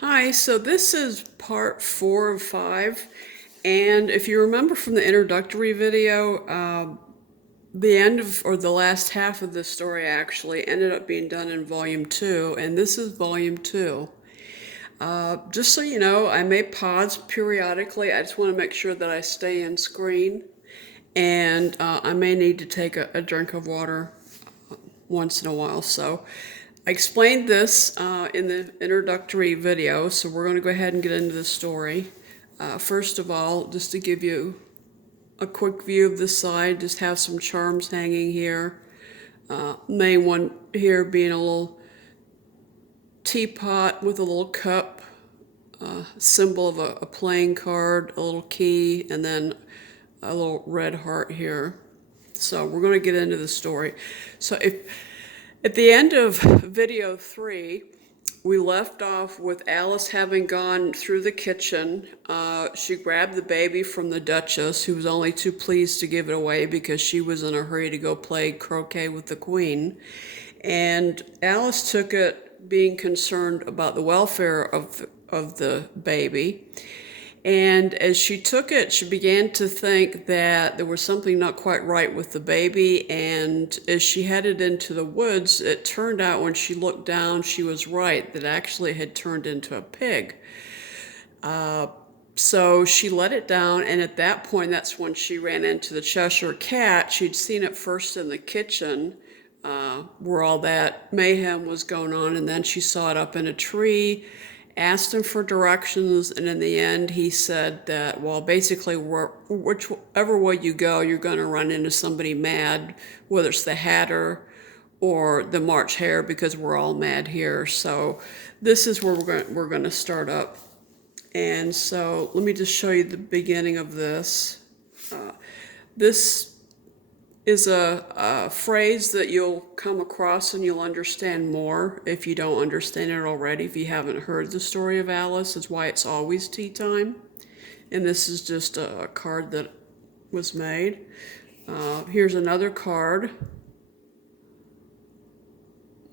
Hi, so this is part 4 of 5, and if you remember from the introductory video, the end of, or the last half of the story actually ended up being done in volume 2, and this is volume 2. Just so you know, I may pause periodically. I just want to make sure that I stay in screen, and I may need to take a drink of water once in a while. So I explained this in the introductory video, so we're going to go ahead and get into the story. First of all, just to give you a quick view of the side, just have some charms hanging here. Main one here being a little teapot with a little cup, symbol of a playing card, a little key, and then a little red heart here. So we're going to get into the story. So if at the end of video 3, we left off with Alice having gone through the kitchen. She grabbed the baby from the Duchess, who was only too pleased to give it away because she was in a hurry to go play croquet with the Queen. And Alice took it, being concerned about the welfare of the baby. And as she took it, she began to think that there was something not quite right with the baby. And as she headed into the woods, it turned out when she looked down, she was right, that actually had turned into a pig. So she let it down, and at that point, that's when she ran into the Cheshire Cat. She'd seen it first in the kitchen, where all that mayhem was going on, and then she saw it up in a tree, asked him for directions, and in the end he said that, well, basically whichever way you go, you're going to run into somebody mad, whether it's the Hatter or the March Hare, because we're all mad here. So this is where we're going to start up. And so let me just show you the beginning of this. This is a phrase that you'll come across and you'll understand more if you don't understand it already. If you haven't heard the story of Alice, it's why it's always tea time. And this is just a card that was made. Here's another card.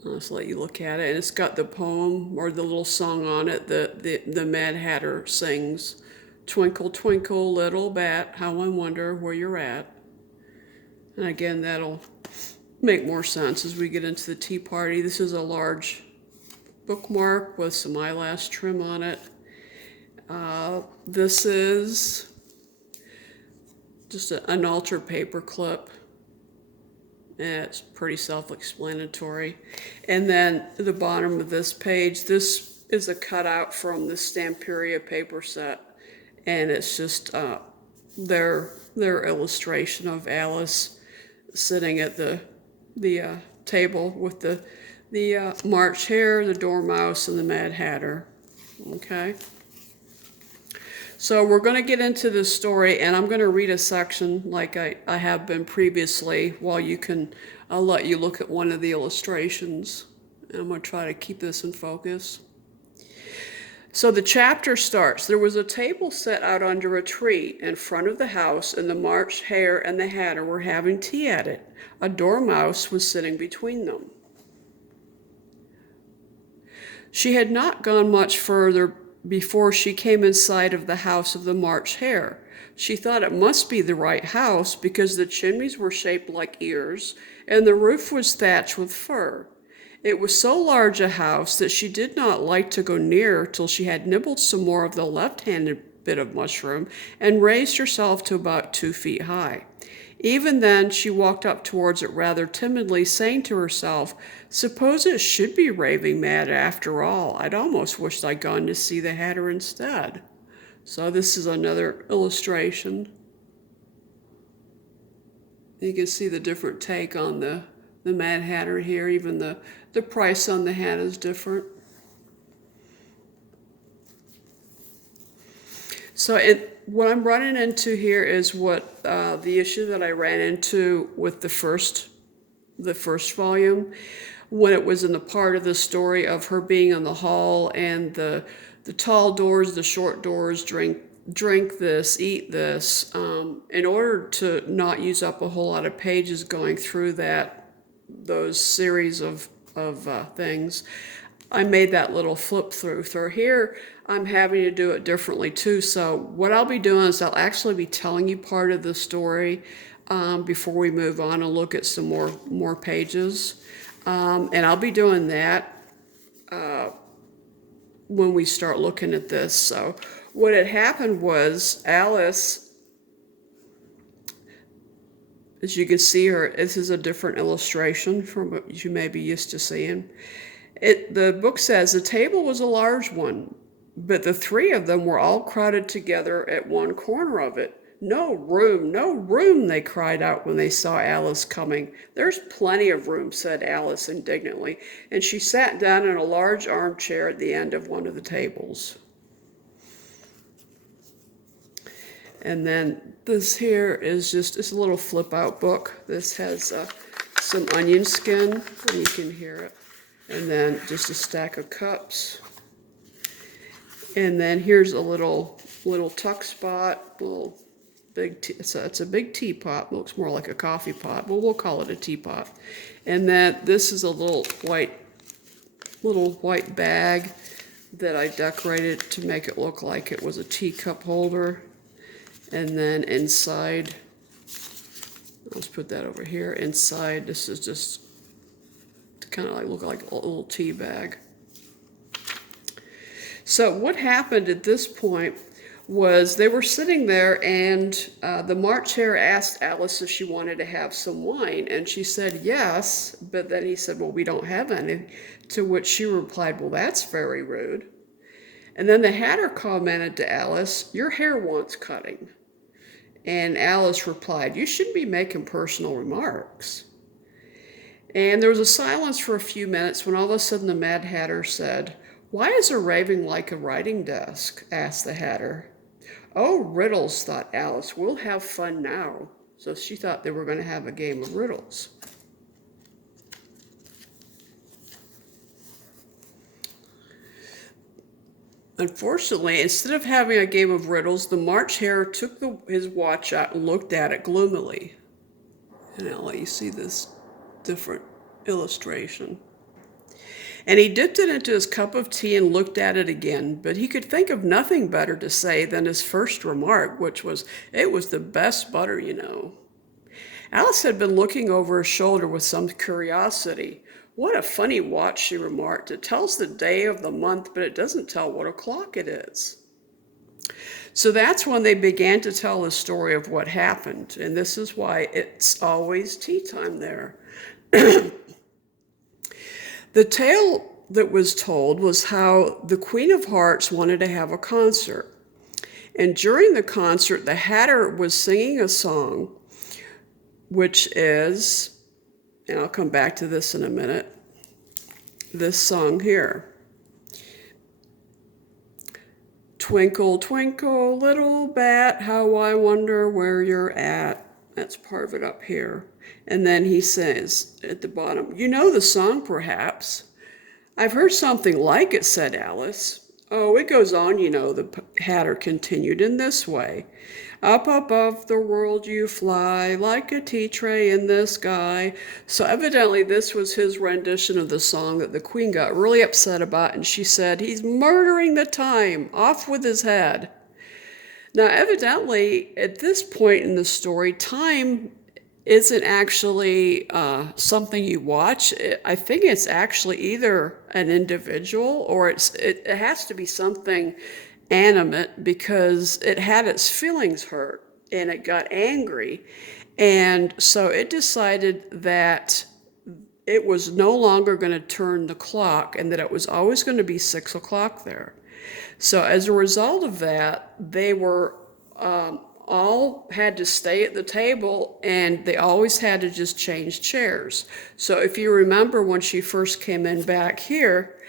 I'll just let you look at it. And it's got the poem or the little song on it that the Mad Hatter sings. Twinkle, twinkle, little bat, how I wonder where you're at. And again, that'll make more sense as we get into the tea party. This is a large bookmark with some eyelash trim on it. This is just an altered paper clip. It's pretty self-explanatory. And then at the bottom of this page, this is a cutout from the Stamperia paper set. And it's just their illustration of Alice sitting at the table with the March Hare, the Dormouse, and the Mad Hatter. Okay. So we're going to get into this story, and I'm going to read a section like I have been previously, while I'll let you look at one of the illustrations. And I'm going to try to keep this in focus. So the chapter starts. There was a table set out under a tree in front of the house, and the March Hare and the Hatter were having tea at it. A dormouse was sitting between them. She had not gone much further before she came in sight of the house of the March Hare. She thought it must be the right house because the chimneys were shaped like ears, and the roof was thatched with fur. It was so large a house that she did not like to go near till she had nibbled some more of the left-handed bit of mushroom and raised herself to about 2 feet high. Even then, she walked up towards it rather timidly, saying to herself, "Suppose it should be raving mad after all. I'd almost wished I'd gone to see the Hatter instead." So this is another illustration. You can see the different take on the Mad Hatter here. Even the price on the hat is different. So what I'm running into here is what the issue that I ran into with the first volume, when it was in the part of the story of her being in the hall and the tall doors, the short doors, drink this, eat this. In order to not use up a whole lot of pages going through those series of things, I made that little flip through. So here I'm having to do it differently too. So what I'll be doing is I'll actually be telling you part of the story before we move on and look at some more pages. And I'll be doing that when we start looking at this. So what had happened was Alice, as you can see her, this is a different illustration from what you may be used to seeing. The book says the table was a large one, but the three of them were all crowded together at one corner of it. No room, no room, they cried out when they saw Alice coming. There's plenty of room, said Alice indignantly, and she sat down in a large armchair at the end of one of the tables. And then this here is just, it's a little flip out book. This has some onion skin, and you can hear it. And then just a stack of cups. And then here's a little tuck spot, little big, so it's a big teapot. It looks more like a coffee pot, but we'll call it a teapot. And then this is a little white bag that I decorated to make it look like it was a teacup holder. And then inside, let's put that over here. Inside, this is just kind of look like a little tea bag. So what happened at this point was they were sitting there, and the March Hare asked Alice if she wanted to have some wine, and she said yes, but then he said, well, we don't have any, to which she replied, well, that's very rude. And then the Hatter commented to Alice, your hair wants cutting. And Alice replied, you shouldn't be making personal remarks. And there was a silence for a few minutes when all of a sudden the Mad Hatter said, why is there raving like a writing desk? Asked the Hatter. Oh, riddles, thought Alice. We'll have fun now. So she thought they were going to have a game of riddles. Unfortunately, instead of having a game of riddles, the March Hare took his watch out and looked at it gloomily. And I'll let you see this different illustration. And he dipped it into his cup of tea and looked at it again, but he could think of nothing better to say than his first remark, which was, it was the best butter, you know. Alice had been looking over her shoulder with some curiosity. What a funny watch, she remarked. It tells the day of the month, but it doesn't tell what o'clock it is. So that's when they began to tell the story of what happened, and this is why it's always tea time there. The tale that was told was how the Queen of Hearts wanted to have a concert. And during the concert, the Hatter was singing a song, which is, and I'll come back to this in a minute, this song here. Twinkle, twinkle, little bat, how I wonder where you're at. That's part of it up here. And then he says at the bottom, you know the song perhaps. I've heard something like it, said Alice. Oh, it goes on, you know, the Hatter continued in this way. Up above the world you fly, like a tea tray in the sky. So evidently this was his rendition of the song that the Queen got really upset about, and she said, he's murdering the time, off with his head. Now evidently, at this point in the story, time isn't actually something you watch. I think it's actually either an individual or it has to be something animate, because it had its feelings hurt and it got angry. And so it decided that it was no longer going to turn the clock and that it was always going to be 6 o'clock there. So as a result of that, they were all had to stay at the table, and they always had to just change chairs. So if you remember when she first came in back here,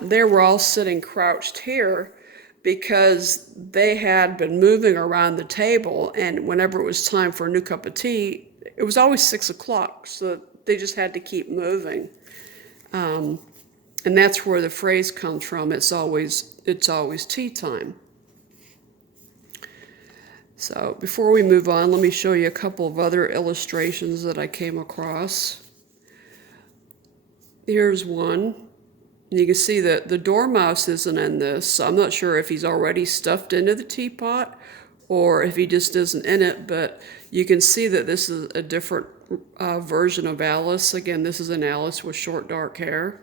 they were all sitting crouched here because they had been moving around the table, and whenever it was time for a new cup of tea, it was always 6 o'clock, so they just had to keep moving. And that's where the phrase comes from, it's always tea time. So before we move on, let me show you a couple of other illustrations that I came across. Here's one. You can see that the dormouse isn't in this, so I'm not sure if he's already stuffed into the teapot or if he just isn't in it, but you can see that this is a different version of Alice. Again, this is an Alice with short dark hair.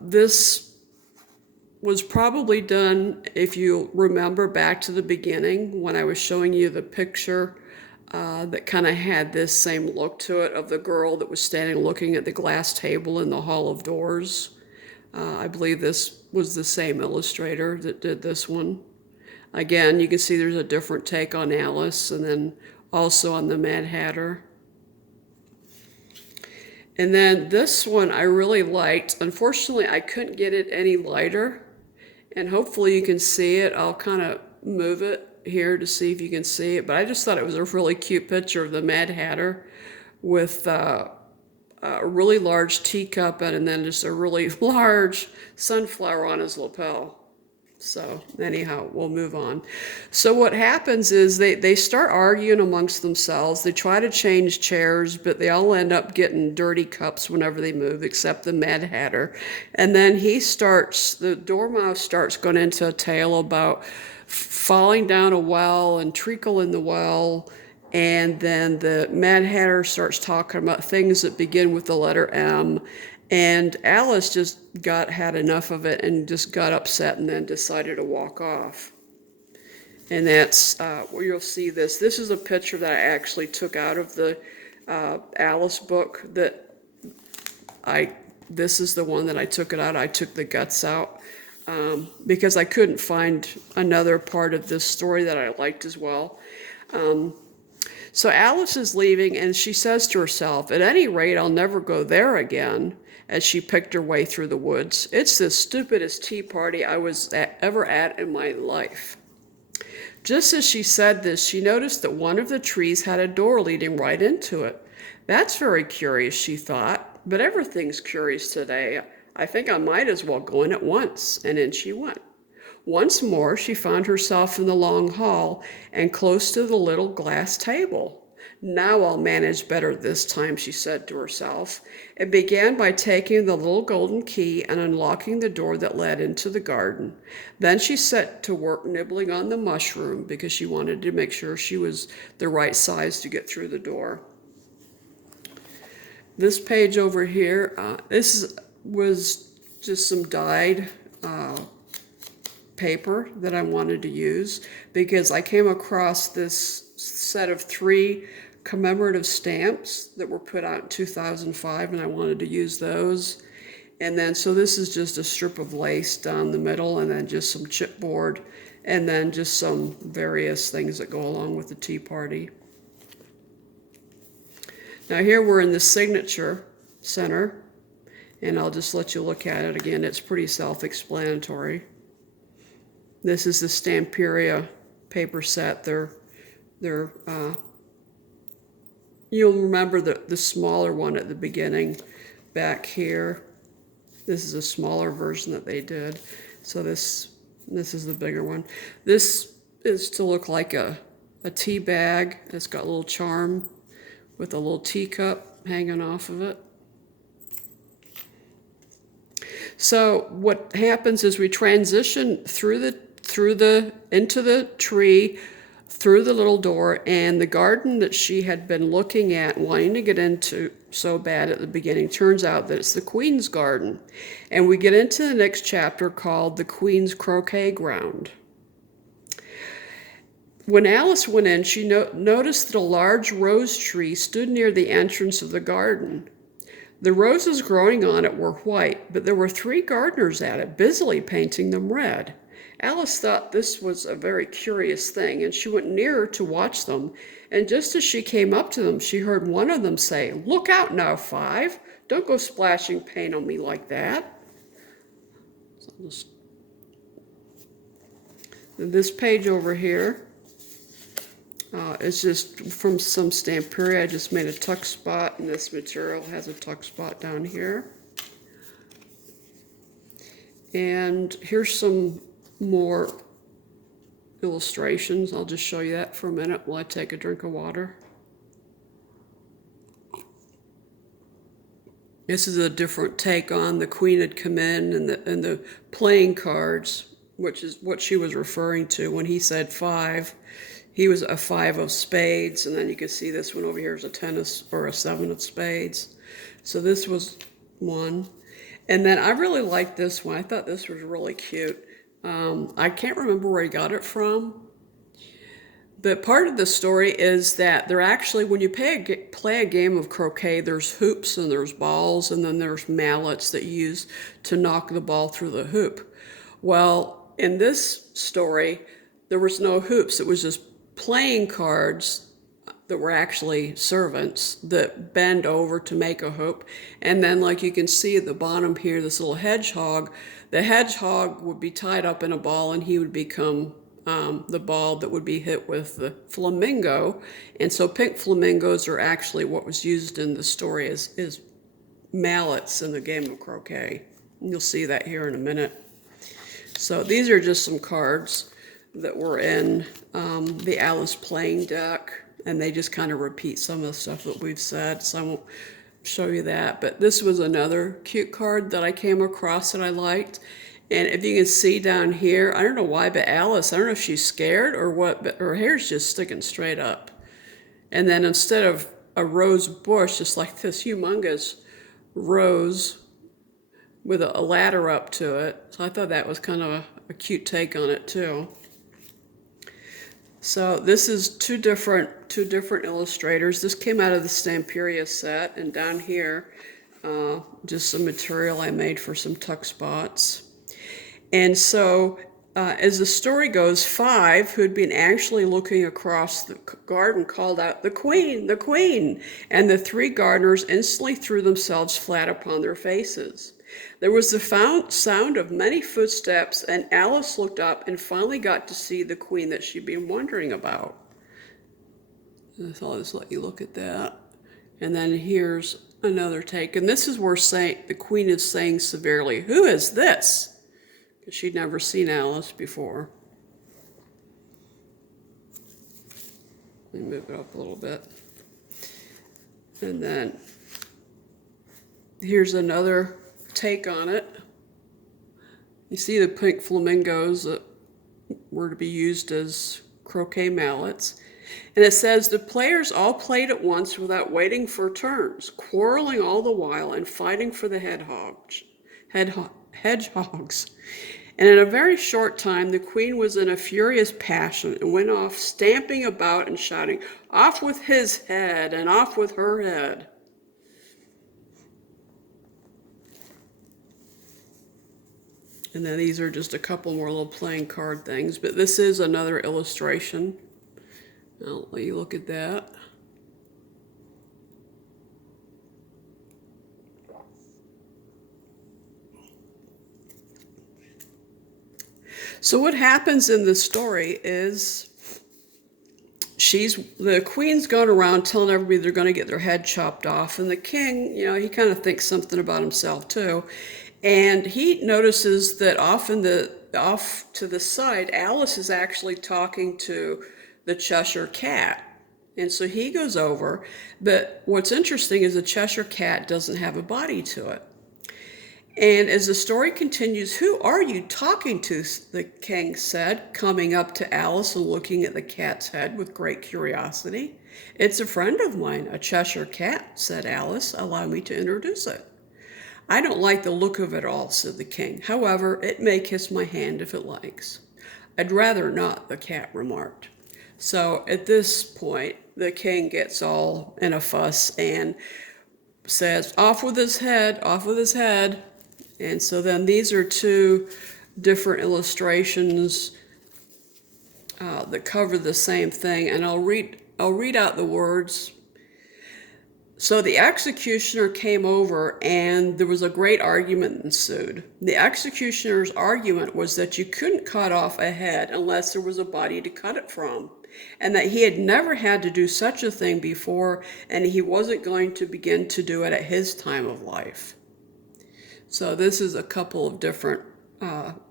This was probably done, if you remember back to the beginning when I was showing you the picture that kind of had this same look to it of the girl that was standing looking at the glass table in the Hall of Doors. I believe this was the same illustrator that did this one. Again, you can see there's a different take on Alice and then also on the Mad Hatter. And then this one I really liked. Unfortunately, I couldn't get it any lighter. And hopefully you can see it. I'll kind of move it here to see if you can see it. But I just thought it was a really cute picture of the Mad Hatter with a really large teacup and then just a really large sunflower on his lapel. So anyhow, we'll move on. So what happens is they start arguing amongst themselves. They try to change chairs, but they all end up getting dirty cups whenever they move, except the Mad Hatter. And then the Dormouse starts going into a tale about falling down a well and treacle in the well. And then the Mad Hatter starts talking about things that begin with the letter M. And Alice just had enough of it and just got upset and then decided to walk off. And that's where you'll see this. This is a picture that I actually took out of the Alice book this is the one that I took it out. I took the guts out because I couldn't find another part of this story that I liked as well. So Alice is leaving and she says to herself, at any rate, I'll never go there again, as she picked her way through the woods. It's the stupidest tea party I was ever at in my life. Just as she said this, she noticed that one of the trees had a door leading right into it. That's very curious, she thought, but everything's curious today. I think I might as well go in at once, and in she went. Once more, she found herself in the long hall and close to the little glass table. Now I'll manage better this time, she said to herself, and began by taking the little golden key and unlocking the door that led into the garden. Then she set to work nibbling on the mushroom because she wanted to make sure she was the right size to get through the door. This page over here, was just some dyed paper that I wanted to use because I came across this set of 3 commemorative stamps that were put out in 2005 and I wanted to use those. And then so this is just a strip of lace down the middle and then just some chipboard and then just some various things that go along with the tea party. Now here we're in the signature center and I'll just let you look at it again. It's pretty self-explanatory. This is the Stamperia paper set. You'll remember the smaller one at the beginning back here. This is a smaller version that they did. So this is the bigger one. This is to look like a tea bag. It's got a little charm with a little teacup hanging off of it. So what happens is we transition into the tree, through the little door, and the garden that she had been looking at, wanting to get into so bad at the beginning, turns out that it's the Queen's garden. And we get into the next chapter called The Queen's Croquet Ground. When Alice went in, she noticed that a large rose tree stood near the entrance of the garden. The roses growing on it were white, but there were 3 gardeners at it, busily painting them red. Alice thought this was a very curious thing, and she went nearer to watch them. And just as she came up to them, she heard one of them say, "Look out now, 5. Don't go splashing paint on me like that." And this page over here is just from some Stamperia. I just made a tuck spot, and this material has a tuck spot down here. And here's some more illustrations. I'll just show you that for a minute while I take a drink of water. This is a different take on the queen had come in and the playing cards, which is what she was referring to when he said five. He was a five of spades, and then you can see this one over here is a tennis or a seven of spades. So this was one. And then I really liked this one. I thought this was really cute. I can't remember where he got it from, but part of the story is that they're actually, when you play a game of croquet, there's hoops and there's balls, and then there's mallets that you use to knock the ball through the hoop. Well, in this story, there was no hoops. It was just playing cards that were actually servants that bend over to make a hoop. And then, like you can see at the bottom here, this little hedgehog, the hedgehog would be tied up in a ball and he would become the ball that would be hit with the flamingo. And so pink flamingos are actually what was used in the story as mallets in the game of croquet. You'll see that here in a minute. So these are just some cards that were in the Alice playing deck, and they just kind of repeat some of the stuff that we've said, so I won't show you that. But this was another cute card that I came across that I liked. And if you can see down here, I don't know why, but Alice, I don't know if she's scared or what, but her hair's just sticking straight up. And then instead of a rose bush, just like this humongous rose with a ladder up to it. So I thought that was kind of a cute take on it too. So this is two different illustrators. This came out of the Stamperia set, and down here, just some material I made for some tuck spots. And so, as the story goes, Five, who'd been actually looking across the garden, called out, "The queen, the queen!" And the three gardeners instantly threw themselves flat upon their faces. There was the sound of many footsteps, and Alice looked up and finally got to see the queen that she'd been wondering about. So I'll just let you look at that. And then here's another take. And this is where the queen is saying severely, "Who is this?" Because she'd never seen Alice before. Let me move it up a little bit. And then here's another take on it. You see the pink flamingos that were to be used as croquet mallets. And it says, "The players all played at once without waiting for turns, quarreling all the while and fighting for the hedgehogs. And in a very short time, the queen was in a furious passion and went off stamping about and shouting, 'Off with his head and off with her head.'" And then these are just a couple more little playing card things, but this is another illustration. I'll let you look at that. So what happens in this story is the queen's going around telling everybody they're going to get their head chopped off, and the king, he kind of thinks something about himself too. And he notices that off to the side, Alice is actually talking to the Cheshire Cat. And so he goes over, but what's interesting is the Cheshire Cat doesn't have a body to it. And as the story continues, "Who are you talking to?" the king said, coming up to Alice and looking at the cat's head with great curiosity. "It's a friend of mine, a Cheshire Cat," said Alice. "Allow me to introduce it." "I don't like the look of it all," said the king. "However, it may kiss my hand if it likes." "I'd rather not," the cat remarked. So at this point, the king gets all in a fuss and says, "Off with his head, off with his head." And so then these are two different illustrations that cover the same thing, and I'll read out the words. "So the executioner came over, and there was a great argument ensued. The executioner's argument was that you couldn't cut off a head unless there was a body to cut it from, and that he had never had to do such a thing before, and he wasn't going to begin to do it at his time of life." So this is a couple of different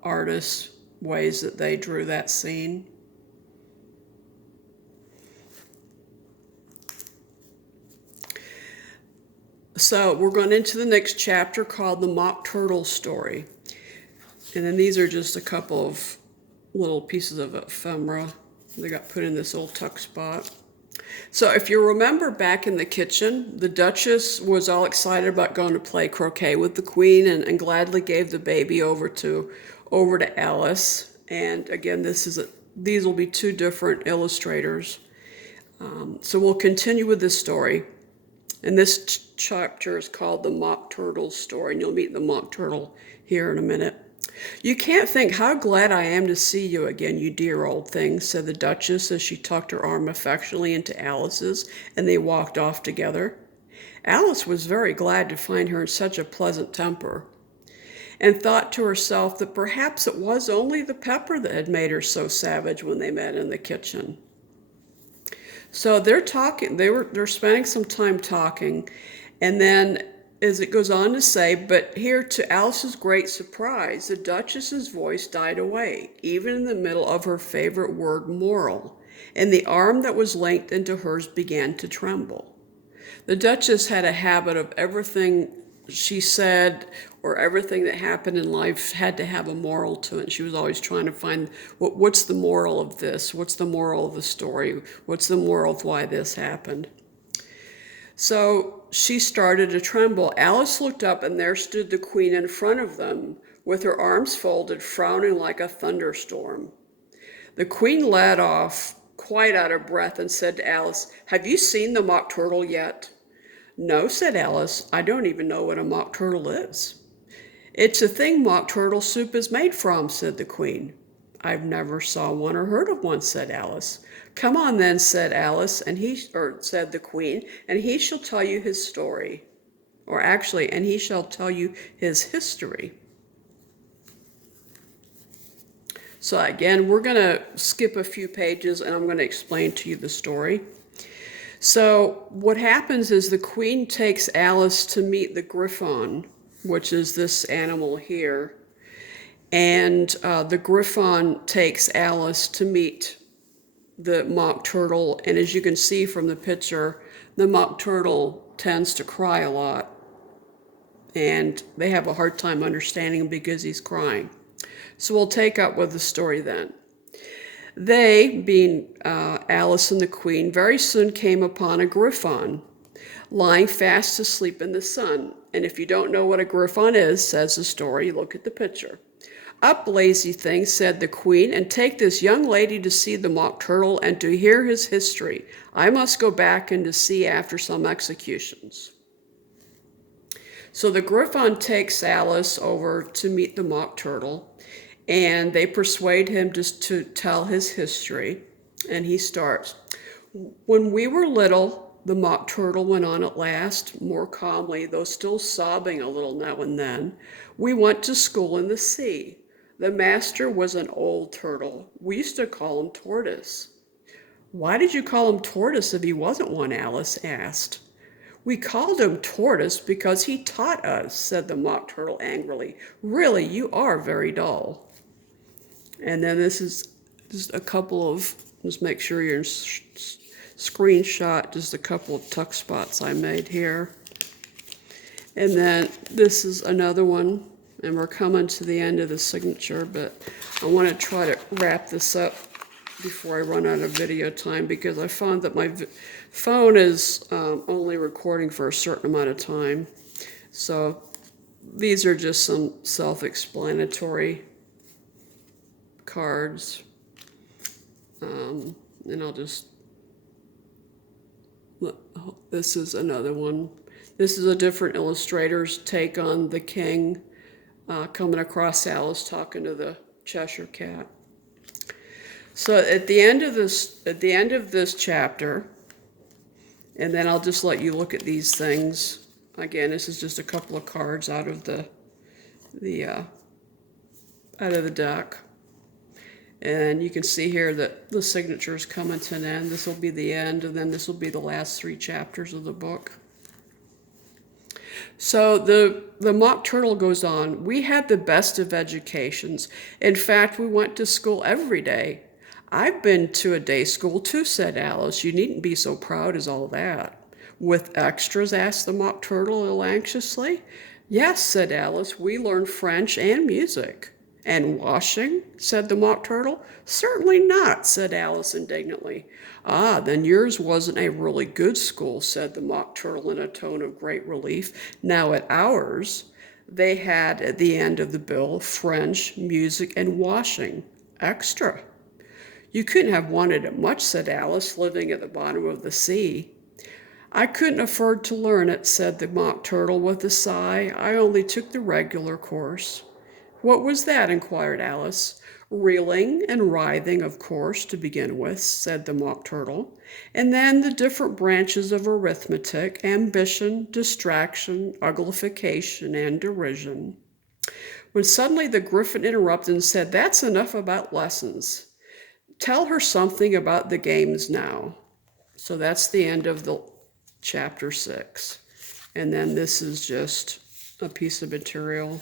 artists' ways that they drew that scene. So we're going into the next chapter called the Mock Turtle Story. And then these are just a couple of little pieces of ephemera. They got put in this old tuck spot. So if you remember back in the kitchen, the Duchess was all excited about going to play croquet with the Queen and gladly gave the baby over to Alice. And again, these will be two different illustrators. So we'll continue with this story. And this chapter is called the Mock Turtle Story, and you'll meet the Mock Turtle here in a minute. You can't think how glad I am to see you again, you dear old thing, said the Duchess as she tucked her arm affectionately into Alice's, and they walked off together. Alice was very glad to find her in such a pleasant temper, and thought to herself that perhaps it was only the pepper that had made her so savage when they met in the kitchen. So they're talking, they're spending some time talking, and then as it goes on to say, but here to Alice's great surprise, the Duchess's voice died away, even in the middle of her favorite word, moral, and the arm that was linked into hers began to tremble. The Duchess had a habit of everything she said or everything that happened in life had to have a moral to it. She was always trying to find what's the moral of this? What's the moral of the story? What's the moral of why this happened? So she started to tremble. Alice looked up, and there stood the Queen in front of them, with her arms folded, frowning like a thunderstorm. The Queen led off, quite out of breath, and said to Alice, "Have you seen the Mock Turtle yet?" "No," said Alice. "I don't even know what a mock turtle is." "It's a thing mock turtle soup is made from," said the Queen. "I've never saw one or heard of one," said Alice. "Come on then," said said the Queen, "and he shall tell you his story." Or actually, and he shall tell you his history. So again, we're going to skip a few pages, and I'm going to explain to you the story. So what happens is the Queen takes Alice to meet the Griffon, which is this animal here. And the Griffon takes Alice to meet the mock turtle, and as you can see from the picture, the mock turtle tends to cry a lot, and they have a hard time understanding him because he's crying. So we'll take up with the story then. They, being Alice and the Queen, very soon came upon a Griffon lying fast asleep in the sun. And if you don't know what a Griffon is, says the story, look at the picture. "Up, lazy thing," said the Queen, "and take this young lady to see the mock turtle and to hear his history. I must go back and to see after some executions." So the Griffon takes Alice over to meet the mock turtle, and they persuade him just to tell his history. And he starts, "When we were little," the mock turtle went on at last, more calmly, though still sobbing a little now and then, "we went to school in the sea. The master was an old turtle. We used to call him Tortoise." "Why did you call him Tortoise if he wasn't one?" Alice asked. "We called him Tortoise because he taught us," said the mock turtle angrily. "Really, you are very dull." And then this is just a couple of, just make sure you're in screenshot, just a couple of tuck spots I made here. And then this is another one. And we're coming to the end of the signature, but I want to try to wrap this up before I run out of video time, because I found that my phone is only recording for a certain amount of time. So these are just some self-explanatory cards. And I'll just, this is another one. This is a different illustrator's take on the king. Coming across Alice talking to the Cheshire Cat. So at the end of this chapter, and then I'll just let you look at these things. Again, this is just a couple of cards out of the deck, and you can see here that the signature is coming to an end. This will be the end, and then this will be the last 3 chapters of the book. So the mock turtle goes on. "We had the best of educations. In fact, we went to school every day." "I've been to a day school too," said Alice. "You needn't be so proud as all that." With extras? Asked the Mock Turtle a little anxiously. Yes, said Alice, we learn French and music. And washing? Said the Mock Turtle. Certainly not, said Alice indignantly. Ah, then yours wasn't a really good school, said the Mock Turtle in a tone of great relief. Now at ours, they had at the end of the bill French, music, and washing. Extra. You couldn't have wanted it much, said Alice, living at the bottom of the sea. I couldn't afford to learn it, said the Mock Turtle with a sigh. I only took the regular course. What was that? Inquired Alice. Reeling and writhing, of course, to begin with, said the Mock Turtle, and then the different branches of arithmetic, ambition, distraction, uglification, and derision. When suddenly the Gryphon interrupted and said, That's enough about lessons. Tell her something about the games now. So that's the end of the chapter 6. And then this is just a piece of material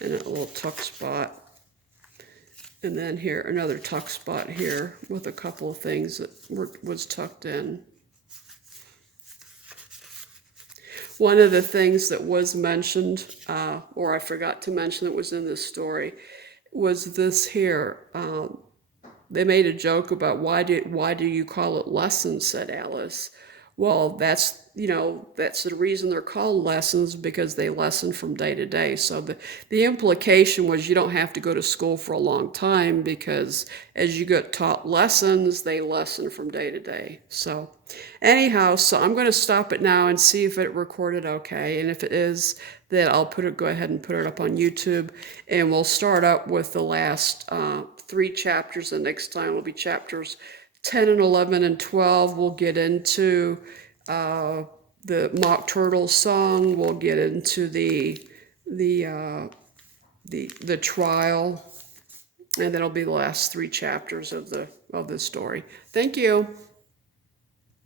and a little tuck spot. And then here, another tuck spot here with a couple of things that was tucked in. One of the things that was mentioned, or I forgot to mention that was in this story, was this here. They made a joke about why do you call it lessons, said Alice. Well, that's the reason they're called lessons, because they lesson from day to day. So the implication was you don't have to go to school for a long time, because as you get taught lessons, they lesson from day to day. So anyhow, so I'm going to stop it now and see if it recorded okay. And if it is, then I'll go ahead and put it up on YouTube. And we'll start up with the last 3 chapters. The next time will be chapters 10 and 11 and 12. We'll get into the Mock Turtle song. We'll get into the trial, and that'll be the last 3 chapters of the story. Thank you.